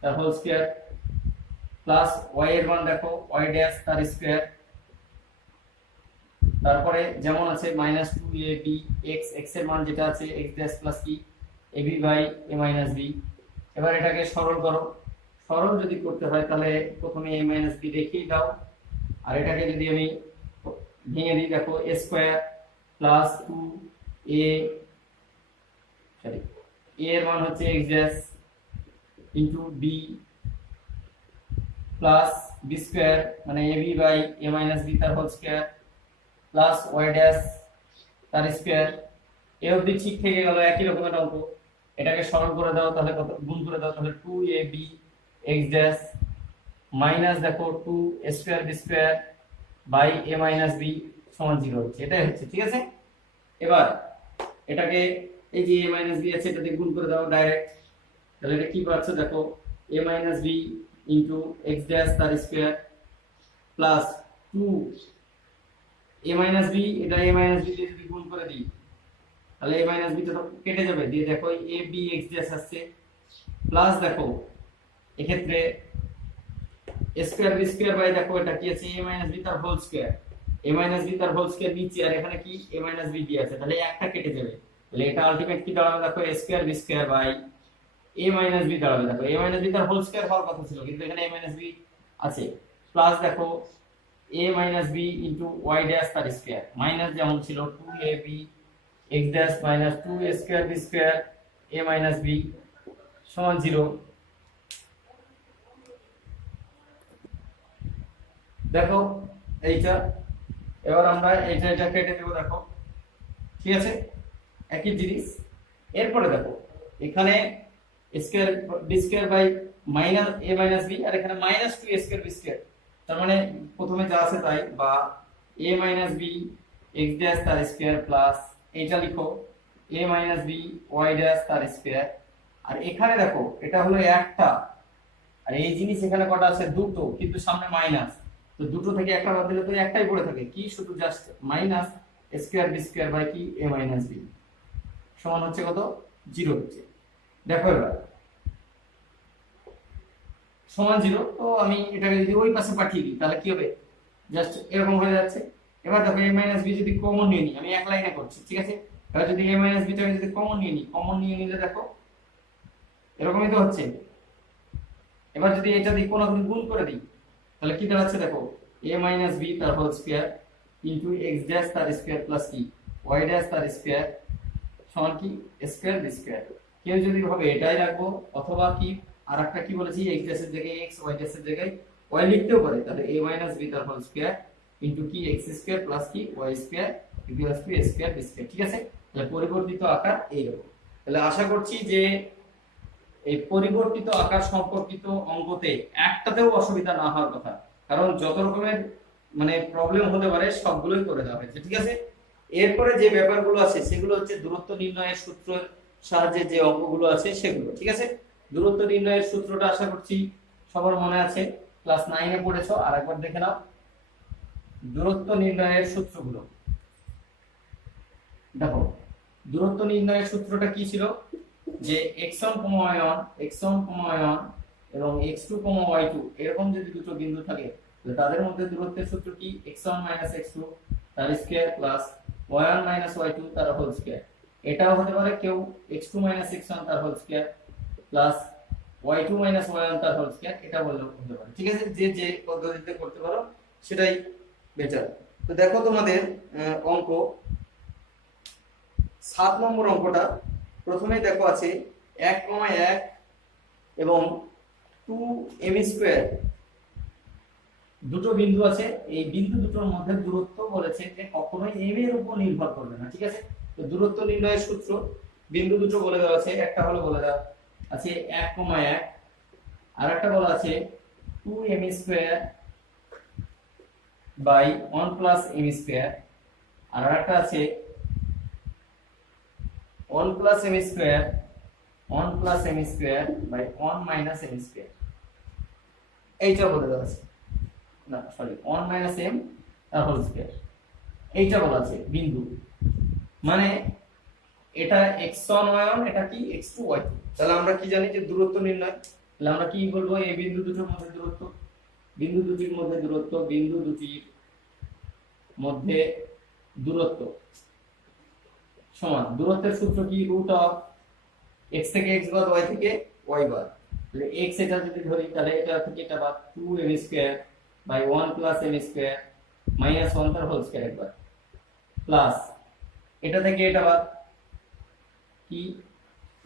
তার হোল স্কয়ার প্লাস y এর মান দেখো y ড্যাশ তার স্কয়ার, তারপরে যেমন আছে মাইনাস 2ab x এর মান যেটা আছে x ড্যাশ প্লাস কি ab by a minus b। এবার এটাকে সরল করো, সরল যদি করতে হয় তাহলে প্রথমে a মাইনাস b রেখেই দাও, আর এটাকে যদি আমি ভেঙে দিই দেখো a স্কয়ার প্লাস 2a এর মান হচ্ছে x dash into b plus b square মানে ab by a minus b তার whole square plus y dash তার স্কয়ার। এ অবধি ঠিক থেকে গেল, একই রকমের অঙ্ক। এটাকে সরল করে দাও তাহলে কত, গুণ করে দাও তাহলে 2ab x ড্যাশ মাইনাস দেখো 2a square b square by a minus b সমান 0 হচ্ছে, এটাই হচ্ছে, ঠিক আছে। এবার এটাকে এই যে a মাইনাস b আছে এটাতে গুণ করে দাও ডাইরেক্ট, তাহলে এটা কি পাচ্ছ দেখো a minus b into x dash তার square plus 2 a minus b, এটা a মাইনাস b দিয়ে যদি গুণ করে দিই তাহলে a মাইনাস b টা তো কেটে যাবে, দিয়ে দেখো a b x ড্যাশ আসছে প্লাস দেখো এক্ষেত্রে a square b square by দেখো এটা কি আছে a মাইনাস b তার whole square, a minus b তার হোল স্কয়ার নিচে আর এখানে কি a মাইনাস b দিয়ে আছে, তাহলে একটা কেটে যাবে, তাহলে এটা আলটিমেট কি দাঁড়াবে দেখো a square b square by a minus b দাঁড়াবে। দেখো a মাইনাস b তার হোল স্কয়ার হওয়ার কথা ছিল কিন্তু এখানে a মাইনাস b আছে, প্লাস দেখো a minus b into y dash তার স্কয়ার মাইনাস যেমন ছিল 2ab x dash minus 2a square b square a minus b সমান 0। দেখো এইটা, এবার আমরা এটা কেটে দেবো, দেখো ঠিক আছে, একই জিনিস। এরপরে দেখো এখানে square b square by minus a minus b, আর এখানে minus 2 a square b square. তার মানে প্রথমে যা আছে তাই, বা a minus b x dash তার স্কয়ার প্লাস এইটা লিখো a minus b y dash তার স্কয়ার। আর এখানে দেখো এটা হলো একটা, আর এই জিনিস এখানে কটা আছে, দুটো, কিন্তু সামনে মাইনাস, তো দুটো থেকে একটা বাদ দিলে তো একটাই পড়ে থাকে, কি শুধু just minus square b square by কি এ মাইনাস বি সমান হচ্ছে কত, 0 হচ্ছে। দেখো এবার সমান 0, তো আমি এটাকে যদি ওই পাশে পাঠিয়ে দিই তাহলে কি হবে, জাস্ট এরকম হয়ে যাচ্ছে। এবার দেখো a মাইনাস বি যদি কমন নিয়ে নিই, আমি এক লাইনে করছি ঠিক আছে, এবার যদি a মাইনাস বিটাকে যদি কমন নিয়ে নিই, কমন নিয়ে নিলে দেখো এরকমই তো হচ্ছে। এবার যদি এটা দিয়ে কোনো গুণ করে দিই তাহলে কি দাঁড়াচ্ছে, দেখো a মাইনাস বি তার whole square into x dash তার স্কয়ার প্লাস কি ওয়াই ড্যাশ তার স্কয়ার সমান কি স্কয়ার বি স্কয়ার। কেউ যদি ভাবে এটাই রাখবো, অথবা কি আরেকটা কি বলেছি, এক্স ড্যাশের জায়গায় এক্স, ওয়াই ড্যাশের জায়গায় ওয়াই লিখতেও পারে, তাহলে a মাইনাস বি তার হোল স্কয়ার ইনটু কি এক্স স্কয়ার প্লাস কি y square equals to a square b square. ঠিক আছে, তাহলে পরিবর্তিত আকার এইরকম। তাহলে আশা করছি যে এই পরিবর্তিত আকার সম্পর্কিত অঙ্কতে একটাতেও অসুবিধা না হওয়ার কথা, কারণ যত রকমের মানে প্রবলেম হতে পারে সবগুলোই করে দেওয়া হয়েছে। ঠিক আছে, এরপরে যে ব্যাপারগুলো আছে সেগুলো হচ্ছে দূরত্ব নির্ণয়ের সূত্রের সাহায্যে যে অঙ্কগুলো আছে সেগুলো। ঠিক আছে, দূরত্ব নির্ণয়ের সূত্রটা আশা করছি সবার মনে আছে, ক্লাস 9 এ পড়েছো, আর একবার দেখে নাও দূরত্ব নির্ণয়ের সূত্রগুলো। দেখো দূরত্ব নির্ণয়ের সূত্রটা কি ছিল, যে x1, y1 x1, y1 এবং x2, y2 এরকম যদি দুটো বিন্দু থাকে তাহলে তাদের মধ্যে দূরত্বের সূত্র কি, x1 x2 তার স্কয়ার প্লাস y1 y2 তার হোল স্কয়ার। এটাও হতে পারে কেউ x2 x1 তার whole square plus y2 y1 তার হোল স্কয়ার, এটা বললেও হতে পারে। ঠিক আছে, যে যে পদ্ধতিতে করতে পারো সেটাই বেটার। তো দেখো তোমাদের অঙ্ক 7 নম্বর অঙ্কটা, প্রথমে দেখো আছে 1,1 এবং 2m স্কয়ার, দুটো বিন্দু আছে, এই বিন্দু দুটোর মধ্যে দূরত্ব বলেছে যে কখনোই m এর উপর নির্ভর করবে না। ঠিক আছে, তো দূরত্ব নির্ণয়ের সূত্র, বিন্দু দুটো বলে দেওয়া আছে, একটা হলো বলে দেওয়া আছে 1,1, আর একটা বলা আছে 2m square by 1 plus m square, আর একটা আছে 1 plus m square 1 plus m square by 1 minus m square, এইটা বলে দেওয়া আছে, না সরি 1 মাইনাস m তার হোল স্কয়ার, এইটা বলা আছে বিন্দু, মানে এটা x1 y1 এটা কি x2 y2। তাহলে আমরা কি জানি যে দূরত্ব নির্ণয়, তাহলে আমরা কি বলবো, এই বিন্দু দুটোর মধ্যে দূরত্ব, বিন্দু দুটির মধ্যে দূরত্ব, বিন্দু দুটির মধ্যে দূরত্ব সমান, দূরত্বের সূত্র কি, রুট অফ x থেকে x বাদ y থেকে y বাদ, তাহলে x এটা যদি ধরি তাহলে এটা থেকে এটা বাদ 2m square by 1 plus m square minus 1 তার হোল স্কয়ার একবার প্লাস এটা থেকে এটা বাদ কি,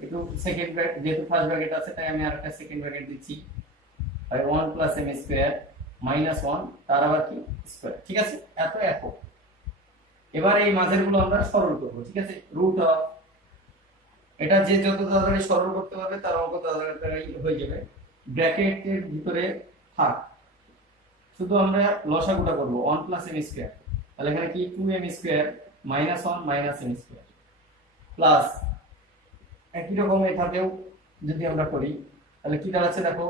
একটু সেকেন্ড ব্র্যাকেট, যেহেতু ফার্স্ট ব্র্যাকেট আছে তাই আমি আরেকটা সেকেন্ড ব্র্যাকেট দিচ্ছি, by 1 plus m square minus 1 তার আবার কি স্কয়ার। ঠিক আছে, এত একক। এবার এই মাঝের গুলো আমরা সরল করব। ঠিক আছে, রুট অফ, এটা যে যত তাড়াতাড়ি সরল করতে পারবে তার অঙ্ক তাড়াতাড়ি হয়ে যাবে, ব্র্যাকেটের ভিতরে থাক, শুধু আমরা লসাগুটা করব 1 প্লাস m স্কয়ার, তাহলে এখানে কি 2m square minus 1 minus m square plus একই রকম এটাকেও যদি আমরা করি তাহলে কি দাঁড়াচ্ছে, দেখো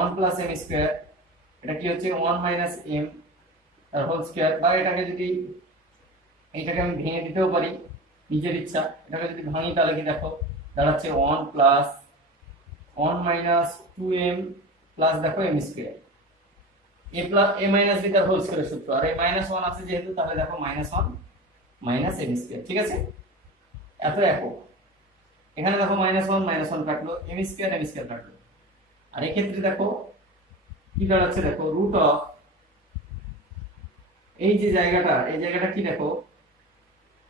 1 প্লাস m স্কয়ার, এটা কি হচ্ছে 1 মাইনাস m তার হোল স্কয়ার, বা এটাকে যদি এইটাকে আমি ভেঙে দিতেও পারি নিজের ইচ্ছা, এটাকে যদি ভাঙি তাহলে কি দেখো দাঁড়াচ্ছে 1 প্লাস 1 মাইনাস 2m প্লাস দেখো m square, a plus a minus b তার হোল স্কয়ারের সূত্র, আর এই মাইনাস 1 আছে যেহেতু তাহলে দেখো মাইনাস 1 মাইনাস m স্কয়ার। ঠিক আছে, এত একক। এখানে দেখো মাইনাস 1 কাটলো, m স্কয়ার কাটলো, আর এই ক্ষেত্রে দেখো কি দাঁড়াচ্ছে, দেখো রুট অফ এই যে জায়গাটা, এই জায়গাটা কি দেখো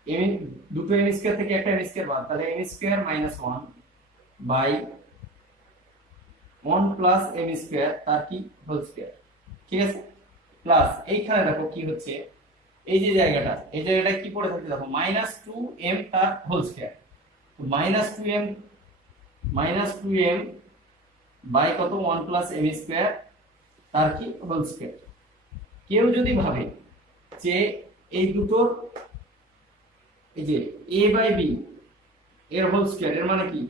m দুটো m স্কয়ার থেকে একটা m স্কয়ার বাদ, তাহলে m square minus 1 by 1 plus m square তার কি হোল স্কোয়ার, ঠিক আছে, প্লাস এইখানে দেখো কি হচ্ছে, এই যে জায়গাটা, এই জায়গাটা কি পড়ে থাকছে দেখো মাইনাস টু এম তার হোল স্কোয়ার। তো মাইনাস টু এম বাই কত 1 প্লাস এম স্কোয়ার তার কি হোল স্কোয়ার। কেউ যদি ভাবে যে এই দুটোর এই যে এ বাই বি এর হোল স্কোয়ার, এর মানে কি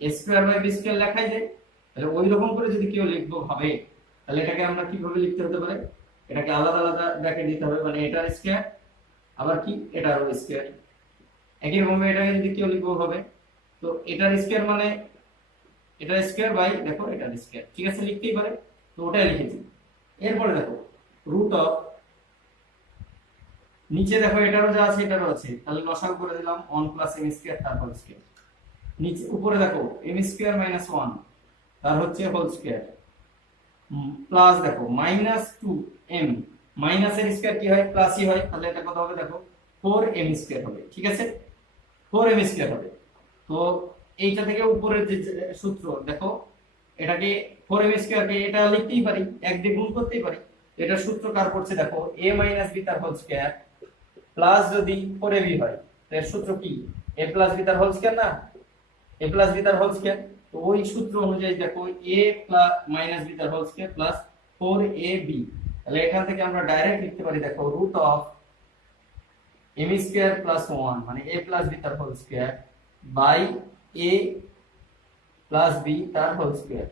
এ স্কোয়ার বাই বি স্কোয়ার লেখাই যায়, তাহলে ওই রকম করে যদি কেউ লিখবো ভাবে, তাহলে এটাকে আমরা কিভাবে লিখতে হতে পারে, এটাকে আলাদা আলাদা ব্র্যাকেট দিতে হবে, মানে এটার স্কোয়ার আবার কি এটারও স্কোয়ার। একই রকম এটাকে যদি কেউ লিখবো ভাবে, তো এটার স্কোয়ার মানে এটার স্কোয়ার বাই দেখো এটার স্কোয়ার, ঠিক আছে, লিখতেই পারে, তো ওটাই লিখেছি। এরপরে দেখো রুট অফ, নিচে দেখো এটারও যা আছে এটারও আছে, তাহলে লসাগু করে দিলাম 1 প্লাস এম স্কোয়ার তার হোল স্কোয়ার। নিচে উপরে দেখো এম স্কোয়ার মাইনাস 1 তার হচ্ছে হোল স্কোয়ার, প্লাস দেখো মাইনাস টু এম, মাইনাসের স্কোয়ার কি হয় প্লাসই হয়, তাহলে এটা কত হবে দেখো 4 এম স্কোয়ার হবে, ঠিক আছে, 4 এম স্কোয়ার হবে। তো এইটা থেকে উপরের যে সূত্র দেখো, এটাকে 4 এম স্কোয়ার কে এটা লিখতেই পারি, এক দিয়ে গুণ করতেই পারি, এটা সূত্র কার পড়ছে দেখো a মাইনাস বি তার হোল স্কোয়ার প্লাস যদি 4ab হয়, তো এর সূত্র কি a প্লাস বি তার হোল স্কোয়ার না, a প্লাস বি তার হোল স্কোয়ার। তো ওই সূত্র অনুযায়ী দেখো a প্লাস মাইনাস বি তার হোল স্কোয়ার প্লাস 4ab, তাহলে এখান থেকে আমরা ডাইরেক্ট লিখতে পারি দেখো root of m square plus 1 মানে a প্লাস বি তার whole square by a plus b তার হোল স্কোয়ার।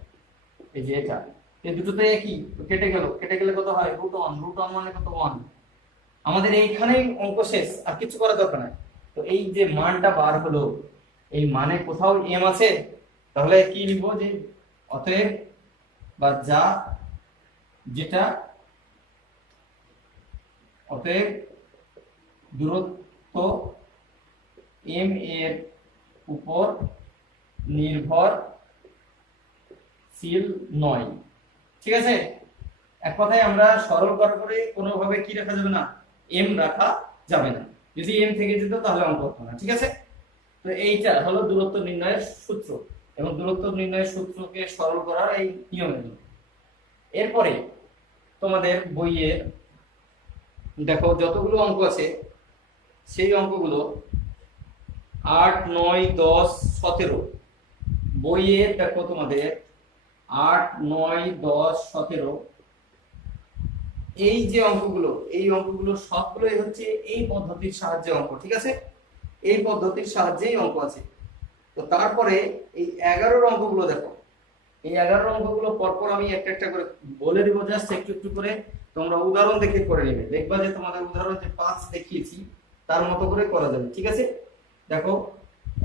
এই যে এটা এই দুটো তো একই, তো কেটে গেল, কেটে গেলে কত হয় রুট অন মানে কত 1। আমাদের এইখানেই অঙ্ক শেষ, আর কিছু করার দরকার নাই। তো এই যে মানটা বার হলো, এই মানে কোথাও এম আছে, তাহলে কি লিখবো যে অতএব বা যা যেটা অতএব দূরত্ব এম এর উপর নির্ভরশীল নয়, ঠিক আছে। এক কথায় আমরা সরল করার পরে কোনোভাবে কি রাখা যাবে না, এম রাখা যাবে না, যদি এম থেকে যেত তাহলে অঙ্ক হতো না, ঠিক আছে। তো এইটা হলো দূরত্ব নির্ণয়ের সূত্র, এবং দূরত্ব নির্ণয়ের সূত্রকে সরল করার এই নিয়ম এগুলো। এরপরে তোমাদের বইয়ে দেখো যতগুলো অঙ্ক আছে সেই অঙ্কগুলো 8, 9, 10, 17 বইয়ে দেখো তোমাদের 8, 9, 10, 17 এই যে অঙ্কগুলো, এই অঙ্কগুলো সবগুলোই হচ্ছে এই পদ্ধতির সাহায্যে অঙ্ক, ঠিক আছে, এই পদ্ধতির সাহায্যেই অঙ্ক আছে। তো তারপরে এই 11 অঙ্কগুলো দেখো, এই 11 অঙ্কগুলো পরপর আমি একটা একটা করে বলে দিব, জাস্ট একটু একটু করে তোমরা উদাহরণ দেখে করে নেবে, দেখবা যে তোমাদের উদাহরণ যে 5 দেখিয়েছি তার মতো করে করা যাবে, ঠিক আছে। দেখো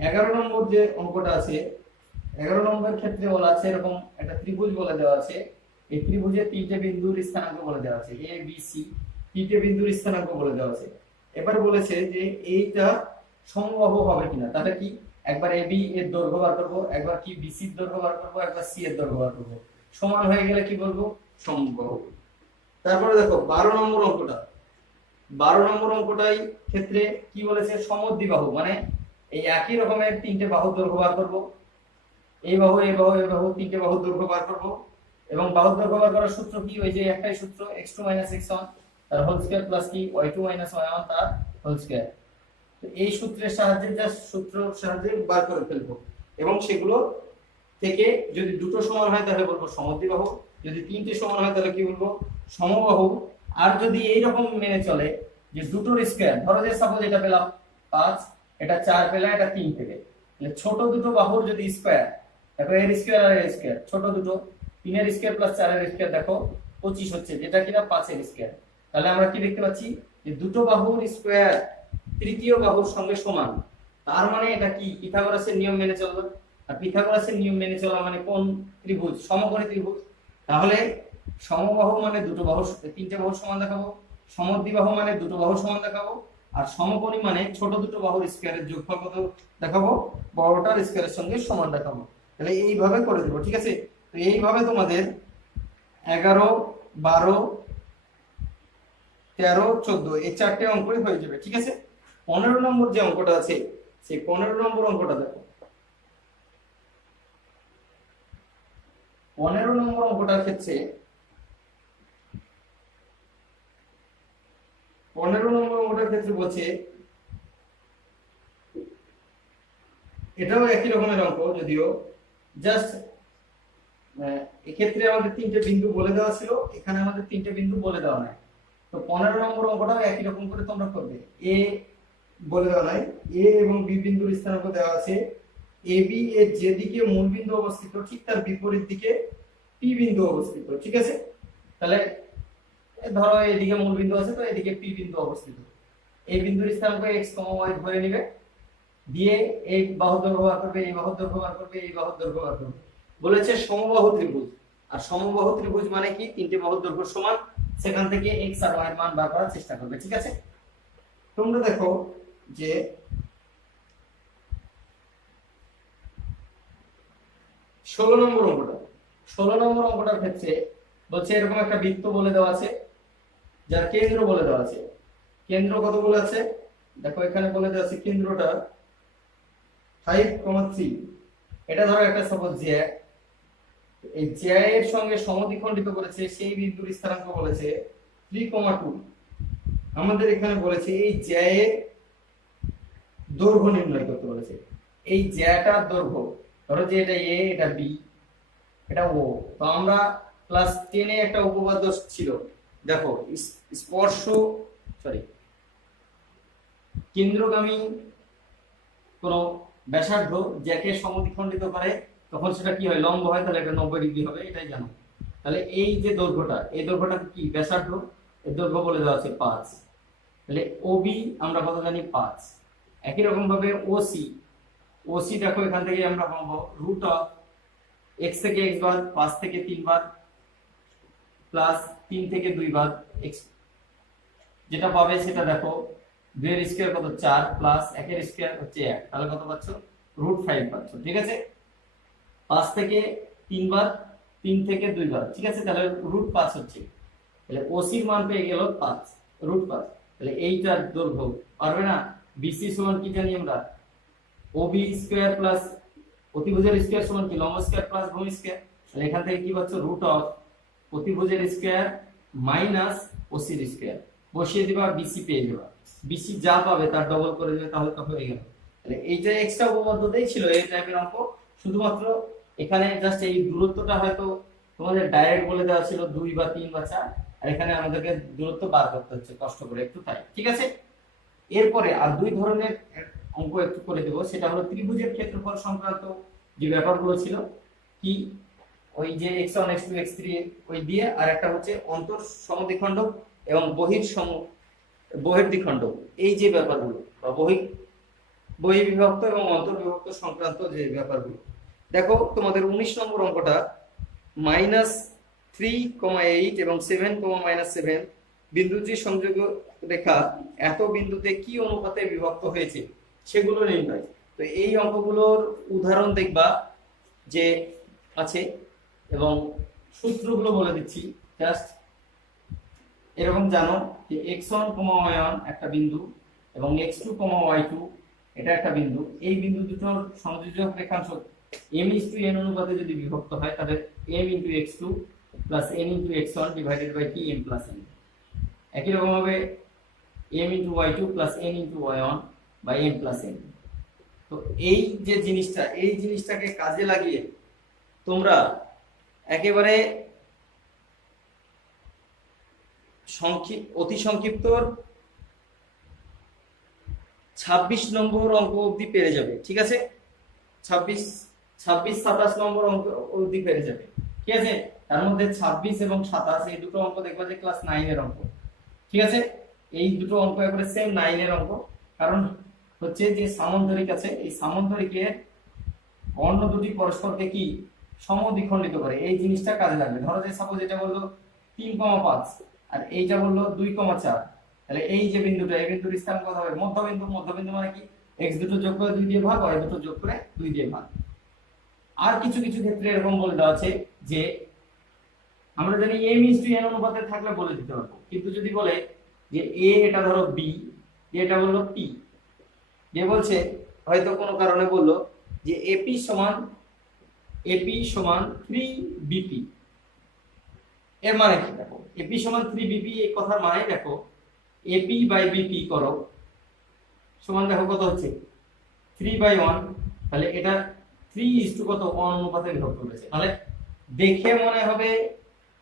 11 নম্বর যে অঙ্কটা আছে, 11 নম্বরের ক্ষেত্রে বলা আছে এরকম একটা ত্রিভুজ বলে দেওয়া আছে, এই ত্রিভুজের তিনটে বিন্দুর স্থানাঙ্ক বলে দেওয়া আছে, এ বি সি তিনটে বিন্দুর স্থানাঙ্ক বলে দেওয়া আছে। এবার বলেছে যে এইটা সমবাহু হবে কিনা, তাহলে কি একবার এ বি এর দৈর্ঘ্য বার করব, একবার কি বি সি এর দৈর্ঘ্য বার করব, একবার সি এর দৈর্ঘ্য বার করব, সমান হয়ে গেলে কি বলবো সমবাহু। তারপরে দেখো 12 নম্বর অঙ্কটা, 12 নম্বর অঙ্কটাই ক্ষেত্রে কি বলেছে সমদ্বিবাহু, মানে এই একই রকমের তিনটে বাহুর দৈর্ঘ্য বার করব, এই বাহু এই বাহু এই বাহু তিনটে বাহুর দৈর্ঘ্য বার করব, এবং বাহুর দৈর্ঘ্য বার করার সূত্র কি, ওই যে একটাই সূত্র x2 - x1 তার হোল স্কয়ার প্লাস কি y2 - y1 তার হোল স্কয়ার। তো এই সূত্রের সাহায্যে জাস্ট সূত্রের সাহায্যে বার করে ফেলবো, এবং সেগুলো থেকে যদি দুটো সমান হয় তাহলে বলবো সমদ্বিবাহু, যদি তিনটে সমান হয় তাহলে কি বলবো সমবাহু। আর যদি এই রকম মেনে চলে যে দুটোর স্কয়ার, ধরো যে সাপোজ এটা পেলাম 5, এটা 4 পেলাম, এটা 3 পেলে, ছোট দুটো বাহুর যদি স্কয়ার, দেখো এর স্কয়ার আর এর স্কয়ার, ছোট দুটো 3 এর স্কয়ার প্লাস 4 এর স্কয়ার দেখো 25 হচ্ছে, যেটা কিনা 5 এর স্কয়ার। তাহলে আমরা কি দেখতে পাচ্ছি যে দুটো বাহুর স্কয়ার তৃতীয় বাহুর সঙ্গে সমান, তার মানে এটা কি পিথাগোরাসের নিয়ম মেনে চলবে। আর পিথাগোরাসের নিয়ম মেনে চলা মানে কোন ত্রিভুজ, সমকোণী ত্রিভুজ। তাহলে সমবাহু মানে দুটো বাহু তিনটে বাহু সমান দেখাবো, সমদ্বিবাহু মানে দুটো বাহু সমান দেখাবো, আর সমকোণী মানে ছোট দুটো বাহুর স্কয়ারের যোগফল কত দেখাবো, বড়টার স্কয়ারের সঙ্গে সমান দেখাবো। তাহলে এইভাবে করে দেবো, ঠিক আছে। তো এইভাবে তোমাদের 11, 12, 13, 14 এই চারটে অঙ্কই হয়ে যাবে, ঠিক আছে। 15 নম্বর যে অঙ্কটা আছে সেই 15 নম্বর অঙ্কটা দেখো। 15 নম্বর অঙ্কটার ক্ষেত্রে 15 নম্বর অঙ্কটার ক্ষেত্রে বলছে এটাও একই রকমের অঙ্ক, যদিও জাস্ট এক্ষেত্রে আমাদের তিনটে বিন্দু বলে দেওয়া ছিল, এখানে আমাদের তিনটে বিন্দু বলে দেওয়া নাই। তো 15 নম্বর অঙ্কটাও একই রকম করে তোমরা করবে। এ বলে দেওয়া নাই, এ এবং বি বিন্দুর স্থানাঙ্ক দেওয়া আছে। এ বি এর যেদিকে মূল বিন্দু অবস্থিত ঠিক তার বিপরীত দিকে পি বিন্দু অবস্থিত, ঠিক আছে। তাহলে ধরো এদিকে মূল বিন্দু আছে, তো এদিকে পি বিন্দু অবস্থিত। এই বিন্দুর স্থানাঙ্ক x, y ধরে নিবে, দিয়ে এই বাহুর দৈর্ঘ্য বার করবে, এই বাহুর দৈর্ঘ্য বার করবে, এই বাহুর দৈর্ঘ্য বার করবে। বলেছে সমবাহু ত্রিভুজ, আর সমবাহু ত্রিভুজ মানে কি, তিনটে বাহুর দৈর্ঘ্য সমান, সেখান থেকে x আর y এর মান বার করার চেষ্টা করবে, ঠিক আছে। তোমরা দেখো যে 16 নম্বর অঙ্কটা, 16 নম্বর অঙ্কটার ক্ষেত্রে বলছে এরকম একটা বৃত্ত বলে দেওয়া আছে, যার কেন্দ্র বলে দেওয়া আছে। কেন্দ্র কত বলে আছে দেখো, এখানে বলে দেওয়া আছে কেন্দ্রটা 5,3। এটা ধরো একটা সাপোজ জ্যা, এই জ্যা এর সঙ্গে সমদ্বিখণ্ডিত করেছে, সেই বিন্দুর স্থানাঙ্ক বলেছে 3,2। আমাদের এখানে বলেছে এই জ্যা এর দৈর্ঘ্য নির্ণয় করতে বলেছে। এই জ্যাটার দৈর্ঘ্য, ধরো যে এটা এ, এটা বি, এটা ও। তো আমরা ক্লাস 10 এ একটা উপপাদ্য ছিল, দেখো স্পর্শ কেন্দ্রগামী কোন ব্যাসার্ধ যাকে সমদ্বিখণ্ডিত করে, তখন সেটা কি হয়, লম্ব হয়, তাহলে এটা 90 ডিগ্রি হবে, এটাই জানো। তাহলে এই যে দৈর্ঘ্যটা, এই দৈর্ঘ্যটা কি ব্যাসার্ধ, এর দৈর্ঘ্য বলে দেওয়া আছে 5। তাহলে ওবি আমরা কত জানি 5। একই রকম ভাবে ওসি, ওসি দেখো এখান থেকে আমরা পাবো রুট অফ x থেকে x বার, 5 থেকে 3 বার, প্লাস 3 থেকে 2 বার x, যেটা পাবে সেটা দেখো 2 এর স্কয়ার কত 4, প্লাস 1 এর স্কয়ার হচ্ছে 1, তাহলে কত পাচ্ছ √5 পাচ্ছ, ঠিক আছে। 5 থেকে 3 বার, 3 থেকে 2 বার, ঠিক আছে, তাহলে √5 হচ্ছে। তাহলে ওসি এর মান পেয়ে গেল 5, √5। তাহলে এইটার দৈর্ঘ্য পারবে না, বিসি সমান কি জানি আমরা, ওবি স্কয়ার প্লাস প্রতিভুজের স্কয়ার সমান কি লম্ব স্কয়ার প্লাস ভূমি স্কয়ার। তাহলে এখান থেকে কি পাচ্ছ, রুট অফ প্রতিভুজের স্কয়ার মাইনাস ওসির স্কয়ার, বসিয়ে দিবা, বিসি পেয়ে যাবা। বিসি যা পাবে তার ডবল করে দেবে, তাহলে তো হয়ে গেল। তাহলে এইটা এক্সট্রা উপপাদ্যতেই ছিল এই টাইপের অঙ্ক, শুধুমাত্র এখানে জাস্ট এই দূরত্বটা হয়তো তোমাদের ডাইরেক্ট বলে দেওয়া ছিল 2 বা 3 বা 4, আর এখানে আমাদেরকে দূরত্ব বার করতে হচ্ছে কষ্ট করে একটু, তাই ঠিক আছে। এরপরে আর দুই ধরনের অঙ্ক একটু করে দেবো, সেটা হলো ত্রিভুজের ক্ষেত্রফল সংক্রান্ত যে ব্যাপারগুলো ছিল, কি ওই যে x1 x2 x3 ওই দিয়ে, আর একটা হচ্ছে অন্তর সমদ্বিখণ্ডক এবং বহির্দ্বিখণ্ডক, এই যে ব্যাপারগুলো, বা বহির্বিভক্ত এবং অন্তর্বিভক্ত সংক্রান্ত যে ব্যাপারগুলো। দেখো তোমাদের 19 নম্বর অঙ্কটা -3,8 এবং 7,-7 বিন্দুটি সংযোগ রেখা এত বিন্দুতে কি অনুপাতে বিভক্ত হয়েছে সেগুলো নির্ণয়। তো এই অঙ্কগুলোর উদাহরণ দেখবা যে আছে, এবং সূত্রগুলো বলে দিচ্ছি জাস্ট। এরকম জানো যে x1, y1 একটা বিন্দু এবং x2, y2 এটা একটা বিন্দু। এই বিন্দু দুটোর সংযোজক রেখাংশ m:n অনুপাতে যদি বিভক্ত হয়, তাহলে m x2 + n x1 / কি m + n। একই রকম ভাবে m*y2 + n y1 / m + n। তো এই যে জিনিসটা, এই জিনিসটাকে কাজে লাগিয়ে তোমরা একেবারে অতি সংক্ষিপ্ত 26 নম্বর অঙ্ক অবধি পেরে যাবে, ঠিক আছে। 26-27 নম্বর অঙ্ক অবধি পেরে যাবে, ঠিক আছে। তার মধ্যে 26 এবং 27 এই দুটো অঙ্ক দেখবা যে ক্লাস 9 এর অঙ্ক, ঠিক আছে। এই দুটো অঙ্ক একবারে সেম 9 এর অঙ্ক, কারণ হচ্ছে যে সামান্তরিক আছে, এই সামান্তরিকের কর্ণ দুটি পরস্পরকে কি সমদ্বিখণ্ডিত করে, এই জিনিসটা কাজে লাগবে। ধরো যে সাপোজ এটা বললো 3,5 আর এইটা বললো 2,4, তাহলে এই যে বিন্দুটা, এই বিন্দুর স্থান কত হবে, মধ্যবিন্দু। মধ্যবিন্দু মানে কি, x দুটো যোগ করে 2 দিয়ে ভাগ, y দুটো যোগ করে 2 দিয়ে ভাগ। আর কিছু কিছু ক্ষেত্রে এরকম বলে দেওয়া আছে যে আমরা জানি m:n অনুপাতে থাকলে বলে দিতে পারবো, কিন্তু যদি বলে যে a এটা ধরো b, এটা বললো p, যে বলছে হয়তো কোনো কারণে বললো যে ap = এপি সমান 3 বিপি। এর মানে কি দেখো, এপি সমান 3 বিপি এই কথার মানে দেখো এপি বাই বিপি করো সমান দেখো কত হচ্ছে 3/1। তাহলে এটা 3 কত 1 অনুপাতে বিভক্ত করেছে, তাহলে দেখে মনে হবে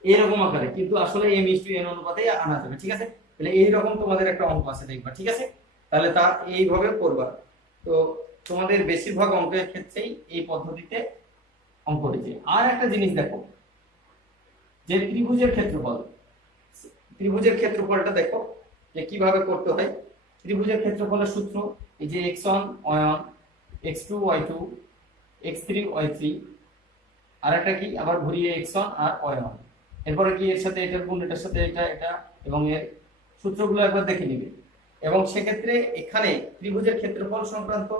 এরকম আকারে, কিন্তু আসলে m/n অনুপাতে আনা যাবে। ঠিক আছে, তাহলে এইরকম তোমাদের একটা অঙ্ক আছে দেখবা। ঠিক আছে, তাহলে তা এইভাবে করবা। তো তোমাদের বেশিরভাগ অঙ্কের ক্ষেত্রেই এই পদ্ধতিতে অঙ্ক হয়েছে। আর একটা জিনিস দেখো, যে ত্রিভুজের ক্ষেত্রফলটা দেখো যে কিভাবে করতে হয়। ত্রিভুজের ক্ষেত্রফলের সূত্র এই যে x1 y1 x2 y2 x3 y3, আর একটা কি আবার ঘুরিয়ে x1 আর y1, এরপরে কি এর সাথে এটার গুণ, এটার সাথে এটা এটা, এবং এর সূত্রগুলো একবার দেখে নিবে। এবং সেক্ষেত্রে এখানে ত্রিভুজের ক্ষেত্রফল সংক্রান্ত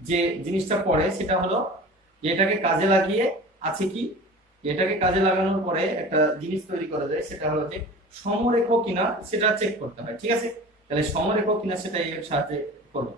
যে জিনিসটা পড়ে সেটা হলো যে এটাকে কাজে লাগিয়ে আছে কি, এটাকে কাজে লাগানোর পরে একটা জিনিস তৈরি করা যায়, সেটা হলো যে সমরেখ কিনা সেটা চেক করতে হয়। ঠিক আছে, তাহলে সমরেখ কিনা সেটা এর সাহায্যে করবো।